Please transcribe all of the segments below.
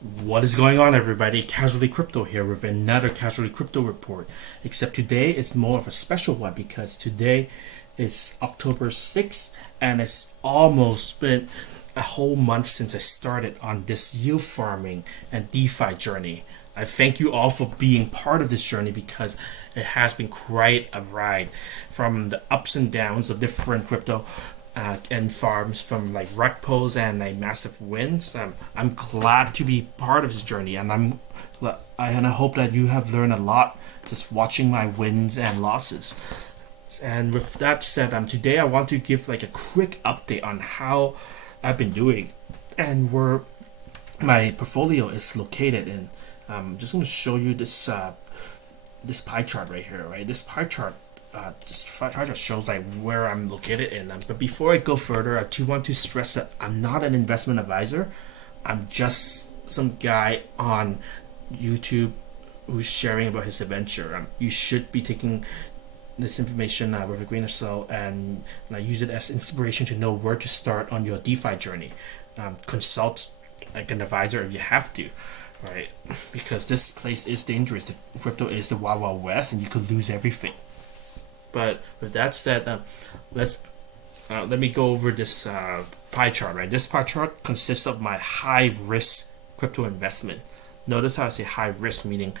What is going on, everybody? Casually Crypto here with another Casually Crypto report. Except today is more of a special one because today is October 6th and it's almost been a whole month since I started on this yield farming and DeFi journey. I thank you all for being part of this journey because it has been quite a ride from the ups and downs of different crypto and farms, from like Rugpulls and like massive wins. I'm glad to be part of this journey, and I hope that you have learned a lot just watching my wins and losses. And with that said, today I want to give like a quick update on how I've been doing and where my portfolio is located. And I'm just going to show you this pie chart right here. Right, this pie chart just shows like where I'm located in. But before I go further, I do want to stress that I'm not an investment advisor. I'm just some guy on YouTube who's sharing about his adventure. You should be taking this information with a grain of salt and use it as inspiration to know where to start on your DeFi journey. Consult like an advisor if you have to, right? Because this place is dangerous. The crypto is the wild wild west, and you could lose everything. But with that said, let me go over this pie chart. Right, this pie chart consists of my high risk crypto investment. Notice how I say high risk, meaning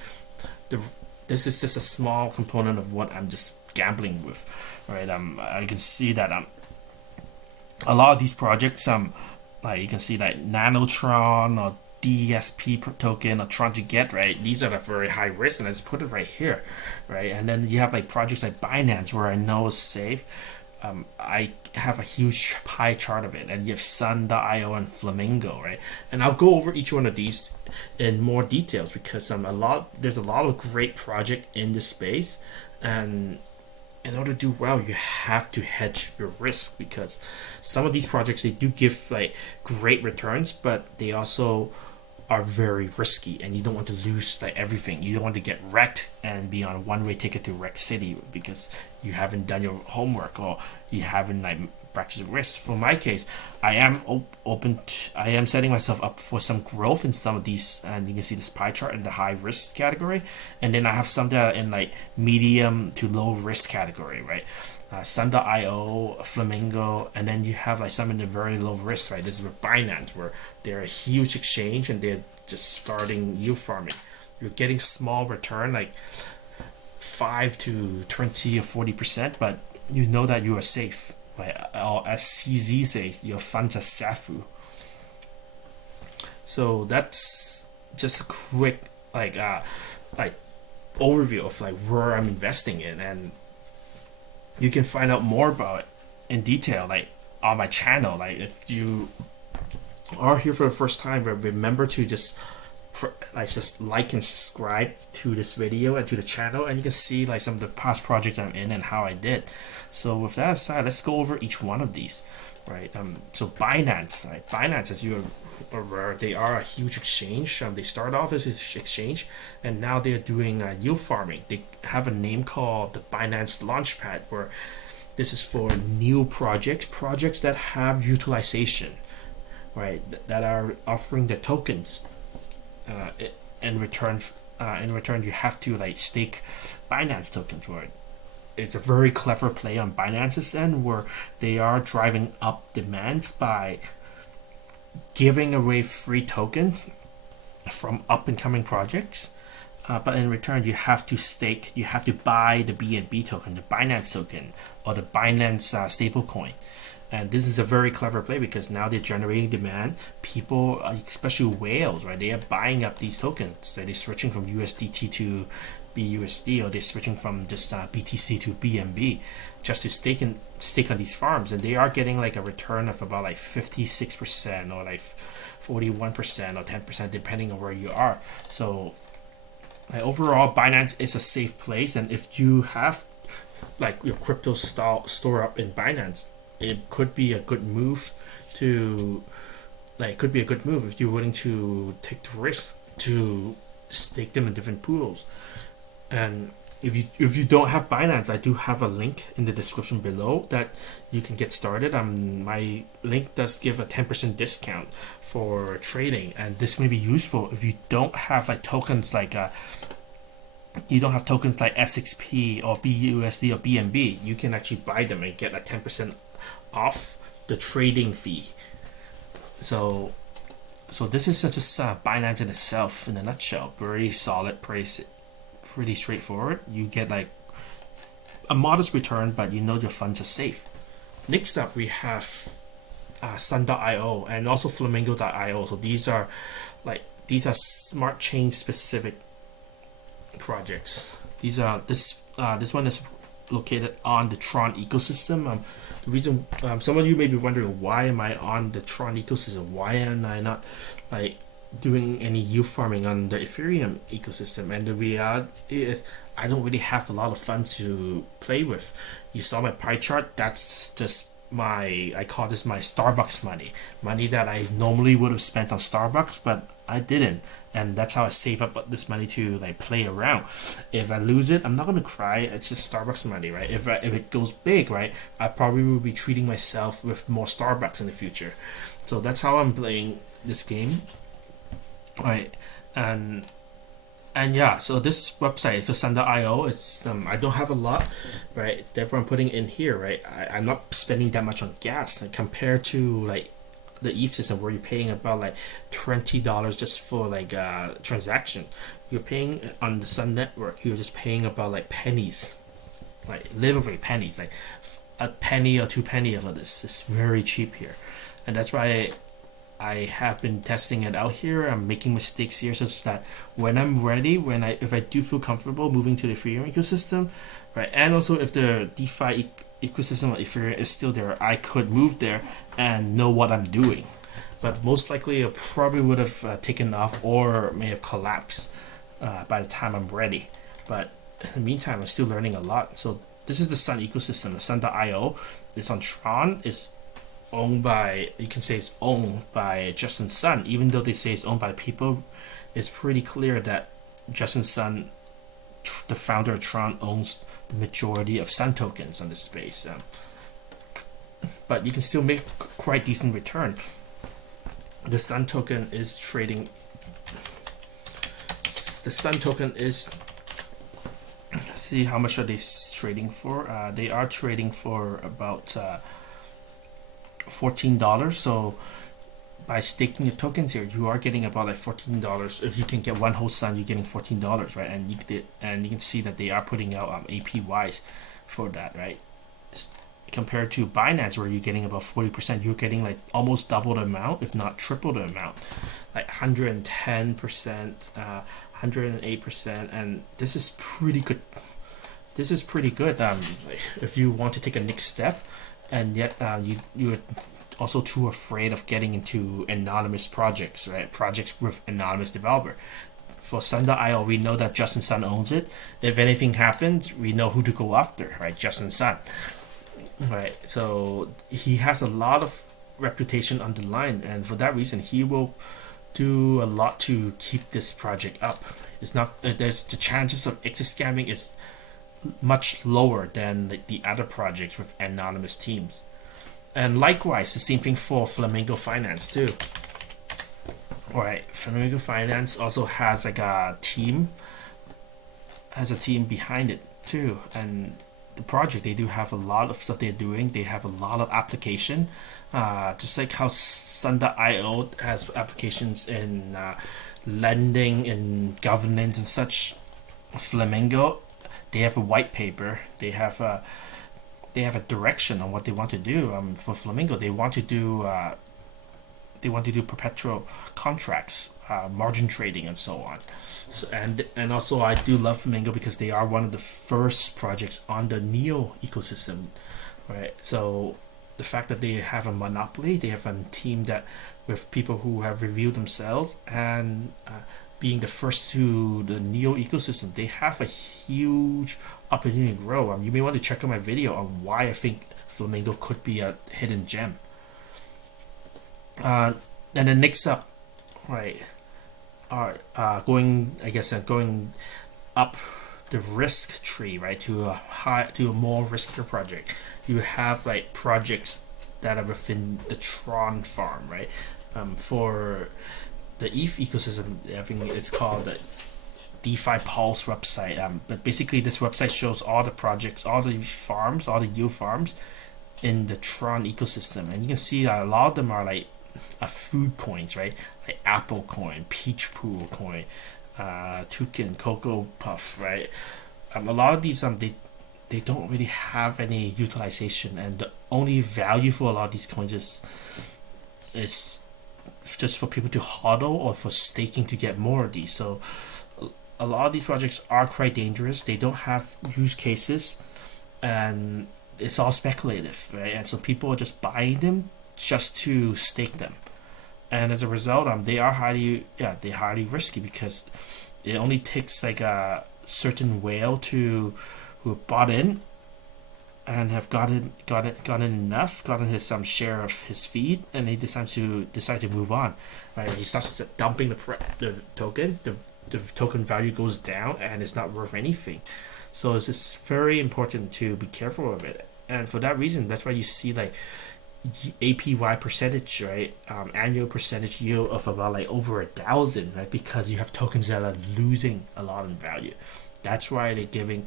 this is just a small component of what I'm just gambling with. Right, I can see that a lot of these projects, like you can see like Nanotron or DSP Token or Tron to get, right? These are the very high risk, and I just put it right here, right? And then you have like projects like Binance where I know is safe. I have a huge pie chart of it, and you have Sun.io and Flamingo, right? And I'll go over each one of these in more details because there's a lot of great project in this space, and in order to do well, you have to hedge your risk because some of these projects, they do give like great returns, but they also are very risky, and you don't want to lose like everything. You don't want to get wrecked and be on a one-way ticket to REKT City because you haven't done your homework or you haven't like practiced risk. For my case, I am I am setting myself up for some growth in some of these, and you can see this pie chart in the high risk category, and then I have some that are in like medium to low risk category, right? Sun.io, Flamingo, and then you have like some in the very low risk, right? This is with Binance, where they're a huge exchange and they're just starting yield farming. You're getting small return, like 5 to 20 or 40%, but you know that you are safe. Right? Or as CZ says, your funds are safu. So that's just a quick like overview of like where I'm investing in, and you can find out more about it in detail like on my channel. Like if you are here for the first time, remember to just like and subscribe to this video and to the channel, and you can see like some of the past projects I'm in and how I did. So with that aside, let's go over each one of these. Right, so Binance, right? Binance, as you are aware, they are a huge exchange. They started off as an exchange, and now they're doing yield farming. They have a name called the Binance Launchpad, where this is for new projects that have utilization, right? That are offering the tokens. In return, you have to like stake Binance tokens, right? It's a very clever play on Binance's end, where they are driving up demands by giving away free tokens from up and coming projects. But in return, you have to buy the BNB token, the Binance token, or the Binance stablecoin. And this is a very clever play because now they're generating demand. People, especially whales, right? They are buying up these tokens. They're switching from USDT to BUSD, or they're switching from just BTC to BNB just to stake on these farms. And they are getting like a return of about like 56% or like 41% or 10%, depending on where you are. So overall, Binance is a safe place. And if you have like your crypto store up in Binance, it could be a good move if you're willing to take the risk to stake them in different pools. And if you don't have Binance, I do have a link in the description below that you can get started. My link does give a 10% discount for trading, and this may be useful if you don't have like tokens like SXP or BUSD or BNB. You can actually buy them and get like 10% off the trading fee. So this is just Binance in itself in a nutshell. Very solid price, pretty straightforward. You get like a modest return, but you know your funds are safe. Next up, we have Sun.io and also Flamingo.io. So these are smart chain specific projects. This one is located on the Tron ecosystem. The reason some of you may be wondering, why am I on the Tron ecosystem? Why am I not like doing any yield farming on the Ethereum ecosystem? And the reality is, I don't really have a lot of funds to play with. You saw my pie chart. That's just I call this my Starbucks money that I normally would have spent on Starbucks, but I didn't, and that's how I save up this money to like play around. If I lose it, I'm not gonna cry. It's just Starbucks money, right? If it goes big, right, I probably will be treating myself with more Starbucks in the future. So that's how I'm playing this game, right? And yeah, so this website, Sun.io, it's I don't have a lot, right? Therefore, I'm putting in here, right? I'm not spending that much on gas, like, compared to like the ETH system where you're paying about like $20 just for like a transaction. You're paying on the Sun network. You're just paying about like pennies, like literally pennies, like a penny or 2 pennies of this. It's very cheap here, and that's why I have been testing it out here. I'm making mistakes here, such that when I'm ready, if I do feel comfortable moving to the Ethereum ecosystem, right, and also if the DeFi ecosystem of Ethereum is still there, I could move there and know what I'm doing. But most likely, it probably would have taken off or may have collapsed by the time I'm ready. But in the meantime, I'm still learning a lot. So this is the Sun ecosystem. The Sun.io is on Tron. It's owned by, you can say it's owned by Justin Sun. Even though they say it's owned by people, it's pretty clear that Justin Sun, the founder of Tron, owns the majority of Sun tokens on this space. But you can still make quite decent return. The Sun token is trading. The Sun token is. See how much are they trading for? They are trading for about $14. So by staking your tokens here, you are getting about like $14. If you can get one whole Sun, you're getting $14, right? And you can see that they are putting out APYs for that, right? Compared to Binance, where you're getting about 40%, you're getting like almost double the amount, if not triple the amount, like 110%, 108%, and this is pretty good. This is pretty good. If you want to take a next step, and yet you're also too afraid of getting into anonymous projects, right? Projects with anonymous developer. For Sun.io, we know that Justin Sun owns it. If anything happens, we know who to go after, right? Justin Sun. Right, so he has a lot of reputation on the line, and for that reason, he will do a lot to keep this project up. It's not there's the chances of exit scamming is much lower than the other projects with anonymous teams, and likewise, the same thing for Flamingo.Finance too. All right, Flamingo.Finance also has like a team behind it too, and the project, they do have a lot of stuff they're doing. They have a lot of application, just like how Sun.io has applications in lending and governance and such. Flamingo, they have a white paper. They have a direction on what they want to do. For Flamingo, they want to do perpetual contracts, margin trading, and so on. So, and also, I do love Flamingo because they are one of the first projects on the Neo ecosystem, right? So the fact that they have a monopoly, they have a team that with people who have reviewed themselves, and being the first to the Neo ecosystem, they have a huge opportunity to grow. You may want to check out my video on why I think Flamingo could be a hidden gem. And then next up, right, are going up the risk tree, right, to a more riskier project. You have like projects that are within the Tron farm, right? For the ETH ecosystem, I think it's called the DeFi Pulse website. But basically, this website shows all the projects, all the farms, all the yield farms in the Tron ecosystem, and you can see that a lot of them are like food coins, right? Like Apple Coin, Peach Pool Coin, Toucan, Cocoa Puff, right? A lot of these they don't really have any utilization, and the only value for a lot of these coins is just for people to hodl or for staking to get more of these. So a lot of these projects are quite dangerous. They don't have use cases, and it's all speculative, right? And so people are just buying them just to stake them, and as a result, they are highly risky, because it only takes like a certain whale to who bought in and have gotten enough, gotten his some share of his feed, and they decide to move on, right? He starts dumping the token, the token value goes down, and it's not worth anything. So it's just very important to be careful of it, and for that reason, that's why you see like APY percentage, right? Annual percentage yield of about like over 1,000, right? Because you have tokens that are losing a lot in value. That's why they're giving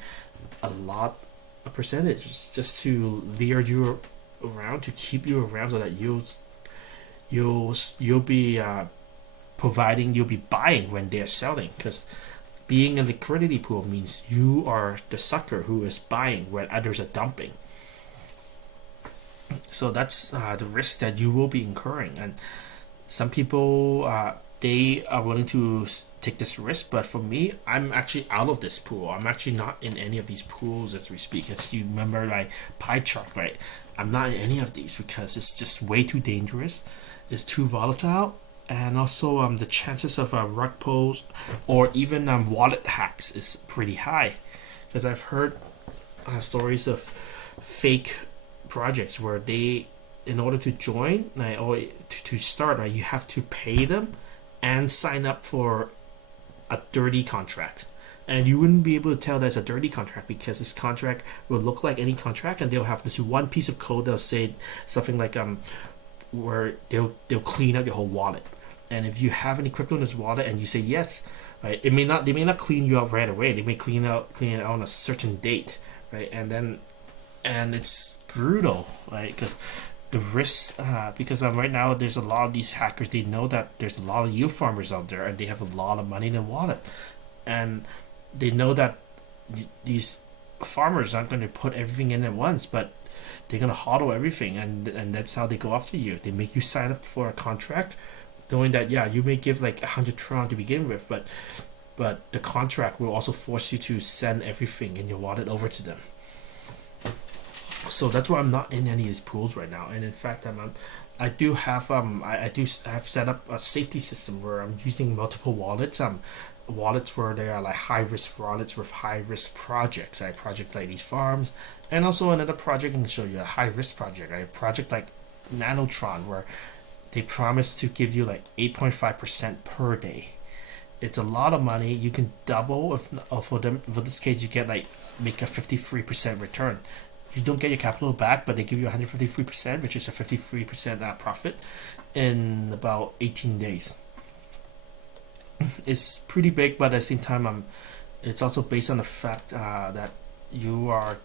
a lot of percentages just to lure you around, to keep you around, so that you'll be you'll be buying when they're selling. Because being a liquidity pool means you are the sucker who is buying when others are dumping. So that's the risk that you will be incurring, and some people they are willing to take this risk, but for me, I'm actually out of this pool. I'm actually not in any of these pools as we speak. As you remember my pie chart, right? I'm not in any of these because it's just way too dangerous. It's too volatile, and also the chances of rug pulls or even wallet hacks is pretty high, because I've heard stories of fake projects where they, in order to join, like, or to start, right, you have to pay them and sign up for a dirty contract, and you wouldn't be able to tell that's a dirty contract, because this contract will look like any contract, and they'll have this one piece of code that'll say something like where they'll clean up your whole wallet, and if you have any crypto in this wallet and you say yes, right, they may not clean you up right away. They may clean it out on a certain date, right, and it's brutal, right? Because the risk, because right now there's a lot of these hackers. They know that there's a lot of yield farmers out there, and they have a lot of money in the wallet, and they know that these farmers aren't going to put everything in at once, but they're going to hodl everything, and that's how they go after you. They make you sign up for a contract, knowing that you may give like 100 Tron to begin with, but the contract will also force you to send everything in your wallet over to them. So that's why I'm not in any of these pools right now. And in fact, I do have set up a safety system where I'm using multiple wallets. Wallets where they are like high risk wallets with high risk projects. I project like these farms, and also another project I can show you, a high risk project. I have a project like Nanotron, where they promise to give you like 8.5% per day. It's a lot of money. You can double for this case you get like make a 53% return. You don't get your capital back, but they give you 153%, which is a 53% profit in about 18 days. It's pretty big, but at the same time, it's also based on the fact that you're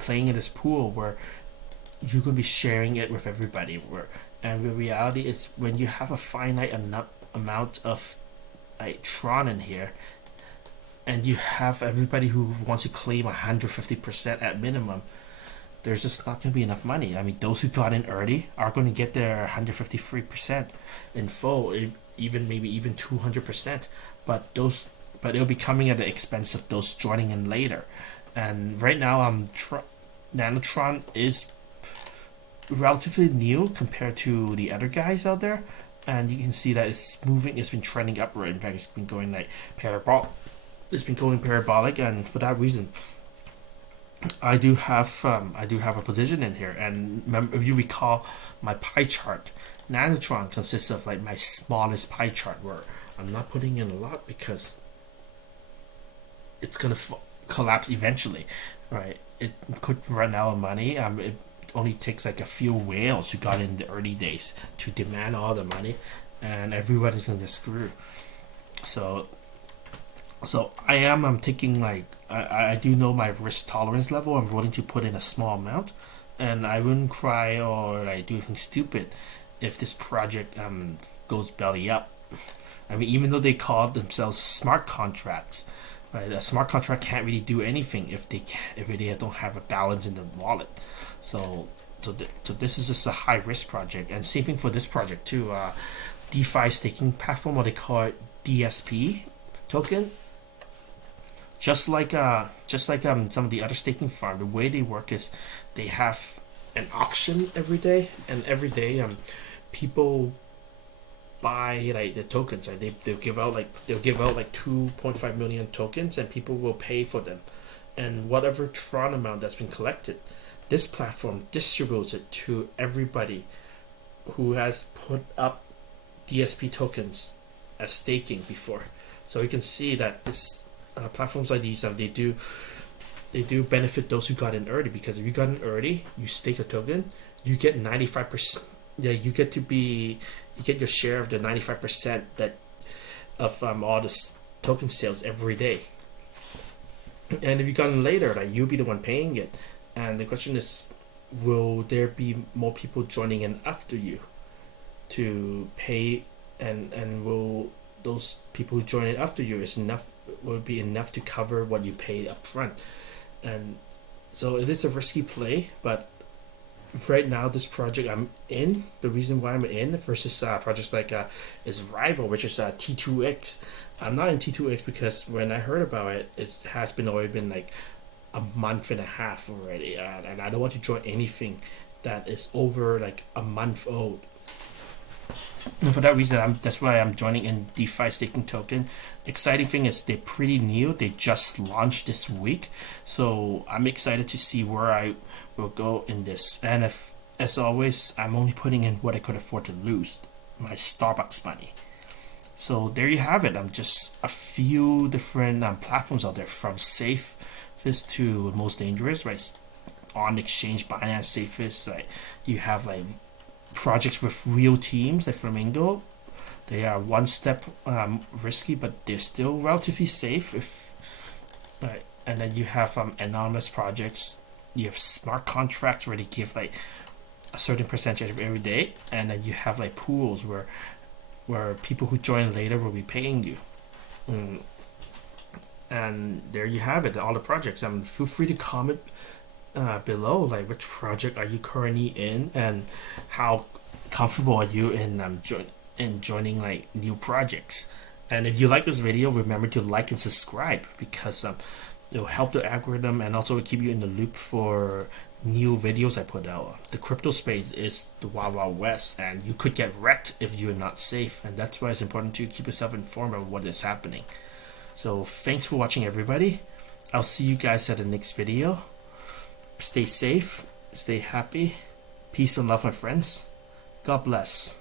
playing in this pool where you're gonna be sharing it with everybody. And the reality is, when you have a finite amount of like Tron in here, and you have everybody who wants to claim 150% at minimum, there's just not going to be enough money. I mean, those who got in early are going to get their 153% in full, maybe even 200%. But it'll be coming at the expense of those joining in later. And right now, Nanotron is relatively new compared to the other guys out there, and you can see that it's moving. It's been trending upward. In fact, it's been going like parabolic. It's been going parabolic, and for that reason, I do have a position in here. And remember, if you recall my pie chart, Nanotron consists of like my smallest pie chart, where I'm not putting in a lot because it's gonna collapse eventually, right? It could run out of money. It only takes like a few whales who got in the early days to demand all the money, and everybody's gonna screw. So I'm taking like I do know my risk tolerance level. I'm willing to put in a small amount, and I wouldn't cry or like do anything stupid if this project goes belly up. I mean, even though they call themselves smart contracts, right? A smart contract can't really do anything if they don't have a balance in the wallet. So so this is just a high risk project, and same thing for this project too. DeFi staking platform, what they call it, DSP Token. Just like some of the other staking farm, the way they work is they have an auction every day, and every day people buy like the tokens. Right? They'll give out like 2.5 million tokens, and people will pay for them. And whatever Tron amount that's been collected, this platform distributes it to everybody who has put up DSP tokens as staking before. So you can see that this platforms like these, they do benefit those who got in early, because if you got in early, you stake a token, you get 95%. Yeah, you get your share of the 95% that of all the token sales every day. And if you got in later, like, you'll be the one paying it. And the question is, will there be more people joining in after you to pay, and will those people who join in after you will be enough to cover what you paid up front? And so it is a risky play, but right now this project I'm in, the reason why I'm in versus projects like is Rival, which is T2X. I'm not in T2X because when I heard about it, it has been already been like a month and a half already, and I don't want to join anything that is over like a month old. And for that reason, that's why I'm joining in DeFi staking token. Exciting thing is they're pretty new. They just launched this week, so I'm excited to see where I will go in this. And if, as always, I'm only putting in what I could afford to lose, my Starbucks money. So there you have it. I'm just a few different platforms out there, from safest to most dangerous, right? On exchange, Binance safest. Like, you have like projects with real teams like Flamingo. They are one step risky, but they're still relatively safe. Right, and then you have anonymous projects. You have smart contracts where they give like a certain percentage of every day, and then you have like pools where people who join later will be paying you. And there you have it, all the projects. Feel free to comment below, like, which project are you currently in, and how comfortable are you in joining like new projects. And if you like this video, remember to like and subscribe, because it'll help the algorithm, and also keep you in the loop for new videos I put out. The crypto space is the wild wild west, and you could get wrecked if you're not safe, and that's why it's important to keep yourself informed of what is happening. So thanks for watching, everybody. I'll see you guys at the next video. Stay safe, stay happy, peace and love, my friends. God bless.